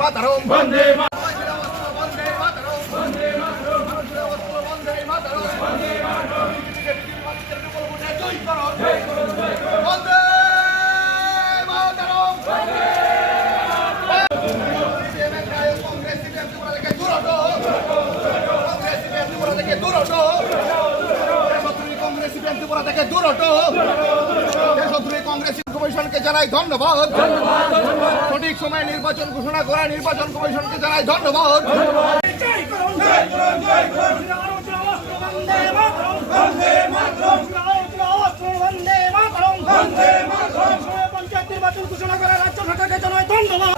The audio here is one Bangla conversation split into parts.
মাতরম বন্দে বন্দে মাতরম বন্দে মাতরম বন্দে মাতরম বন্দে মাতরম জয় করো বন্দে মাতরম কংগ্রেস সিপিএম থেকে দূর হটো কংগ্রেস সিপিএম থেকে দূর হটো কংগ্রেস সিপিএম থেকে দূর হটো কংগ্রেস কমিশনকে জানাই ধন্যবাদ সঠিক সময়ে নির্বাচন ঘোষণা করা নির্বাচন কমিশনকে জানাই ধন্যবাদ পঞ্চায়েত নির্বাচন ঘোষণা করা রাজ্য সরকারকে জানাই ধন্যবাদ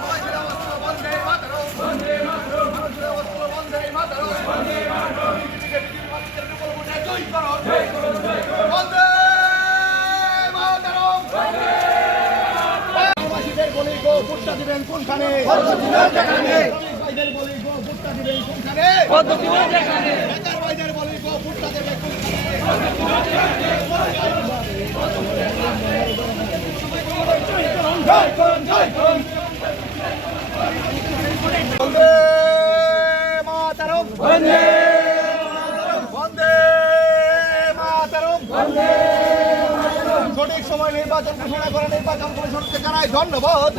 ভোটটা দিবেন কোনখানে ভাইদের বলি গো ভোটটা দিবেন কোনখানে বেকার ভাইদের বলি গো ভোটটা দিবেন বন্দে মাতরম বন্দে মাতরম সঠিক সময় নির্বাচন ঘোষণা করে নির্বাচন কমিশনকে জানাই ধন্যবাদ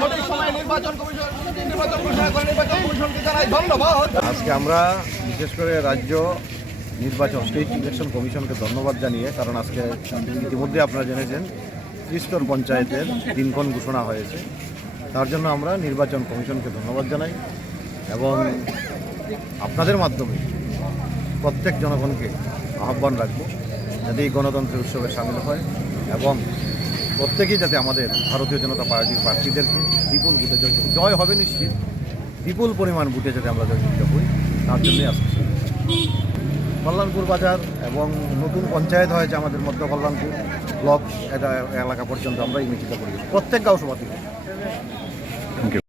সঠিক সময় নির্বাচন ঘোষণা করে নির্বাচন কমিশনকে জানাই ধন্যবাদ। আজকে আমরা বিশেষ করে রাজ্য নির্বাচন স্টেট ইলেকশন কমিশনকে ধন্যবাদ জানিয়ে, কারণ আজকে ইতিমধ্যে আপনারা জেনেছেন ত্রিস্তর পঞ্চায়েতের দিনক্ষণ ঘোষণা হয়েছে, তার জন্য আমরা নির্বাচন কমিশনকে ধন্যবাদ জানাই এবং আপনাদের মাধ্যমে প্রত্যেক জনগণকে আহ্বান রাখবো যাতে এই গণতন্ত্রের উৎসবে সামিল হয় এবং প্রত্যেকেই যাতে আমাদের ভারতীয় জনতা পার্টির প্রার্থীদেরকে বিপুল ভোটে জয় হবে নিশ্চিত, বিপুল পরিমাণ ভোটে যাতে আমরা জয়যুক্ত হই তার জন্যই আসছি। কল্যাণপুর বাজার এবং নতুন পঞ্চায়েত হয়েছে আমাদের মধ্য কল্যাণপুর ব্লক এলাকা পর্যন্ত আমরা এই মিছিলটা করি প্রত্যেক গাঁও সভা থেকে।